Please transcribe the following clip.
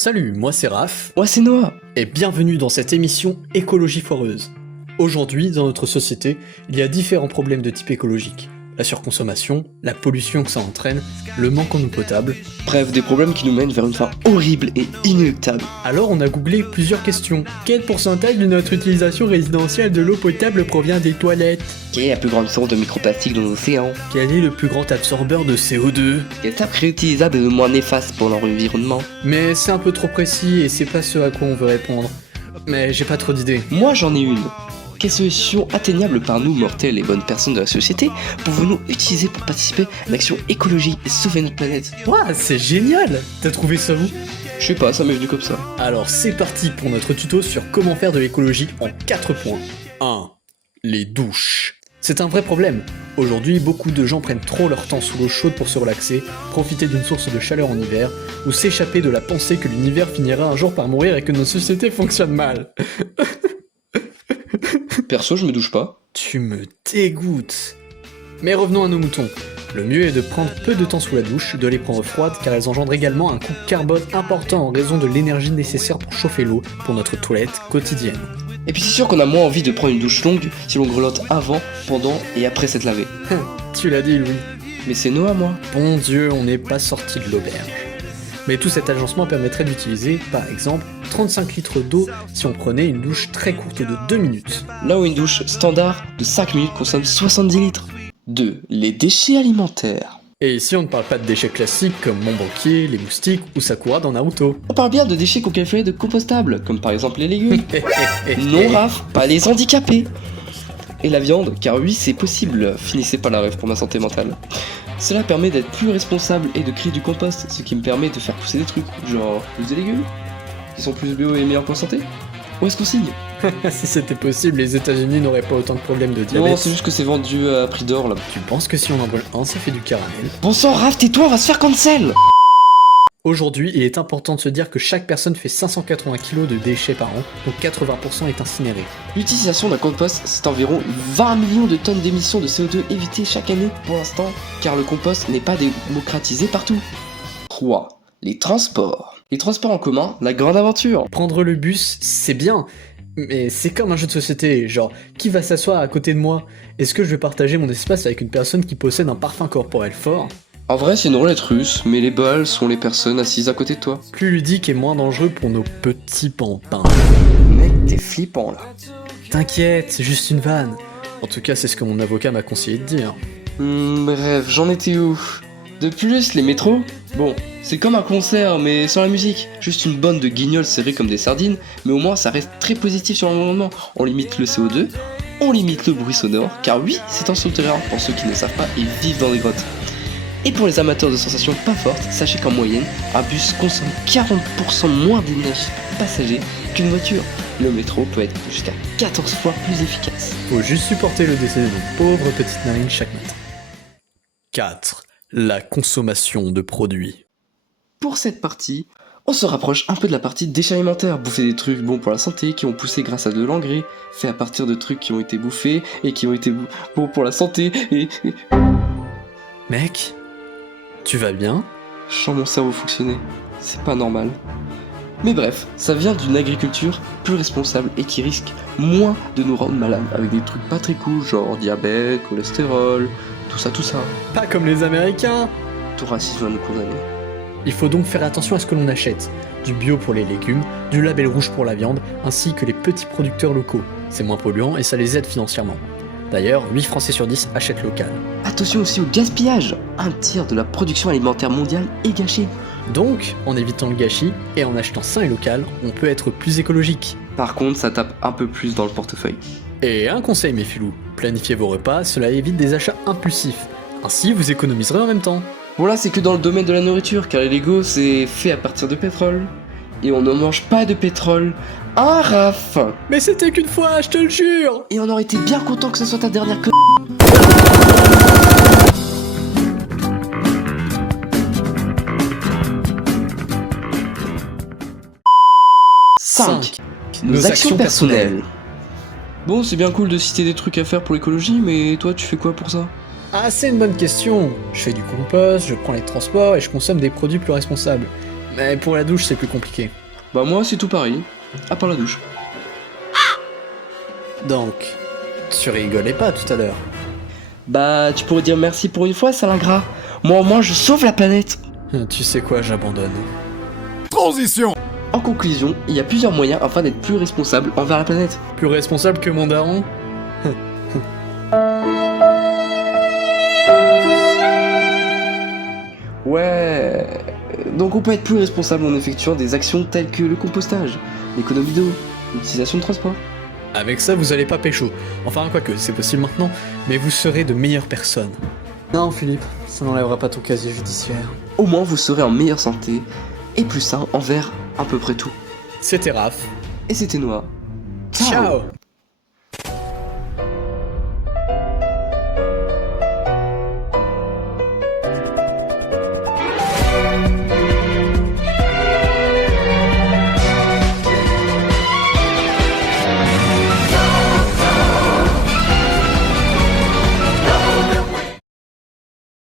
Salut, moi c'est Raph, Moi c'est Noah. et bienvenue dans cette émission Écologie foireuse. Aujourd'hui, dans notre société, il y a différents problèmes de type écologique. La surconsommation, la pollution que ça entraîne, le manque en eau potable. Bref, des problèmes qui nous mènent vers une fin horrible et inéluctable. Alors on a googlé plusieurs questions. Quel pourcentage de notre utilisation résidentielle de l'eau potable provient des toilettes? Quelle est la plus grande source de microplastiques dans l'océan? Quel est le plus grand absorbeur de CO2? Quelle étape réutilisable est le moins néfaste pour l'environnement? Mais c'est un peu trop précis et c'est pas ce à quoi on veut répondre. Mais j'ai pas trop d'idées. Moi j'en ai une. Quelle solution atteignable par nous, mortels et bonnes personnes de la société, pouvons-nous utiliser pour participer à l'action écologique et sauver notre planète? Ouah, c'est génial! T'as trouvé ça où? Je sais pas, ça m'est venu comme ça. Alors c'est parti pour notre tuto sur comment faire de l'écologie en 4 points. 1. Les douches. C'est un vrai problème. Aujourd'hui, beaucoup de gens prennent trop leur temps sous l'eau chaude pour se relaxer, profiter d'une source de chaleur en hiver, ou s'échapper de la pensée que l'univers finira un jour par mourir et que nos sociétés fonctionnent mal. Perso, je me douche pas. Tu me dégoûtes. Mais revenons à nos moutons. Le mieux est de prendre peu de temps sous la douche, de les prendre froides car elles engendrent également un coût carbone important en raison de l'énergie nécessaire pour chauffer l'eau pour notre toilette quotidienne. Et puis c'est sûr qu'on a moins envie de prendre une douche longue si l'on grelotte avant, pendant et après s'être lavé. Tu l'as dit, Louis. Mais c'est Noah, moi. Bon Dieu, on n'est pas sorti de l'auberge. Mais tout cet agencement permettrait d'utiliser, par exemple, 35 litres d'eau si on prenait une douche très courte de 2 minutes. Là où une douche standard de 5 minutes consomme 70 litres. 2. Les déchets alimentaires. Et ici on ne parle pas de déchets classiques comme mon banquier, les moustiques ou Sakura dans Naruto. On parle bien de déchets qu'on qualifierait de compostables, comme par exemple les légumes. Non Raph, pas les handicapés. Et la viande, car oui c'est possible, finissez par la rêve pour ma santé mentale. Cela permet d'être plus responsable et de créer du compost, ce qui me permet de faire pousser des trucs, genre des légumes, qui sont plus bio et meilleurs pour la santé. Où est-ce qu'on signe? Si c'était possible, les États-Unis n'auraient pas autant de problèmes de diabète. Non, c'est juste que c'est vendu à prix d'or là. Tu penses que si on en brûle un, ça fait du caramel? Bon sang Raph, tais-toi, on va se faire cancel. Aujourd'hui, il est important de se dire que chaque personne fait 580 kg de déchets par an, donc 80% est incinéré. L'utilisation d'un compost, c'est environ 20 millions de tonnes d'émissions de CO2 évitées chaque année pour l'instant, car le compost n'est pas démocratisé partout. 3. Les transports. Les transports en commun, la grande aventure. Prendre le bus, c'est bien, mais c'est comme un jeu de société, genre, qui va s'asseoir à côté de moi? Est-ce que je vais partager mon espace avec une personne qui possède un parfum corporel fort? En vrai, c'est une roulette russe, mais les balles sont les personnes assises à côté de toi. Plus ludique et moins dangereux pour nos petits pantins. Mec, t'es flippant là. T'inquiète, c'est juste une vanne. En tout cas, c'est ce que mon avocat m'a conseillé de dire. Bref, j'en étais où? De plus, les métros, bon, c'est comme un concert, mais sans la musique. Juste une bande de guignols serrés comme des sardines, mais au moins ça reste très positif sur l'environnement. On limite le CO2, on limite le bruit sonore, car oui, c'est un souterrain pour ceux qui ne savent pas et vivent dans des grottes. Et pour les amateurs de sensations pas fortes, sachez qu'en moyenne, un bus consomme 40% moins d'énergie passager qu'une voiture. Le métro peut être jusqu'à 14 fois plus efficace. Faut juste supporter le décès de nos pauvres petites narines chaque matin. 4. La consommation de produits. Pour cette partie, on se rapproche un peu de la partie déchets alimentaires, bouffer des trucs bons pour la santé, qui ont poussé grâce à de l'engrais, fait à partir de trucs qui ont été bouffés et qui ont été bons pour la santé et... Mec, tu vas bien? Je sens mon cerveau fonctionner, c'est pas normal. Mais bref, ça vient d'une agriculture plus responsable et qui risque moins de nous rendre malades avec des trucs pas très cool, genre diabète, cholestérol, tout ça. Pas comme les Américains! Tout racisme va nous condamner. Il faut donc faire attention à ce que l'on achète. Du bio pour les légumes, du label rouge pour la viande, ainsi que les petits producteurs locaux. C'est moins polluant et ça les aide financièrement. D'ailleurs, 8 Français sur 10 achètent local. Attention aussi au gaspillage. Un tiers de la production alimentaire mondiale est gâchée. Donc, en évitant le gâchis et en achetant sain et local, on peut être plus écologique. Par contre, ça tape un peu plus dans le portefeuille. Et un conseil mes filous, planifiez vos repas, cela évite des achats impulsifs. Ainsi, vous économiserez en même temps. Bon là, c'est que dans le domaine de la nourriture, car les Legos, c'est fait à partir de pétrole. Et on ne mange pas de pétrole. Hein, Raph? Mais c'était qu'une fois, je te le jure! Et on aurait été bien content que ce soit ta dernière co... 5. Nos actions personnelles. Bon, c'est bien cool de citer des trucs à faire pour l'écologie, mais toi, tu fais quoi pour ça? Ah, c'est une bonne question. Je fais du compost, je prends les transports et je consomme des produits plus responsables. Mais pour la douche, c'est plus compliqué. Bah moi c'est tout pareil, à part la douche. Donc, tu rigolais pas tout à l'heure. Bah tu pourrais dire merci pour une fois, sale ingrat. Moi au moins je sauve la planète. Tu sais quoi, j'abandonne. Transition. En conclusion, il y a plusieurs moyens afin d'être plus responsable envers la planète. Plus responsable que mon daron? Ouais. Donc on peut être plus responsable en effectuant des actions telles que le compostage, l'économie d'eau, l'utilisation de transport. Avec ça, vous allez pas pécho. Enfin, quoique, c'est possible maintenant, mais vous serez de meilleures personnes. Non, Philippe, ça n'enlèvera pas ton casier judiciaire. Au moins vous serez en meilleure santé et plus sain envers à peu près tout. C'était Raph. Et c'était Noah. Ciao.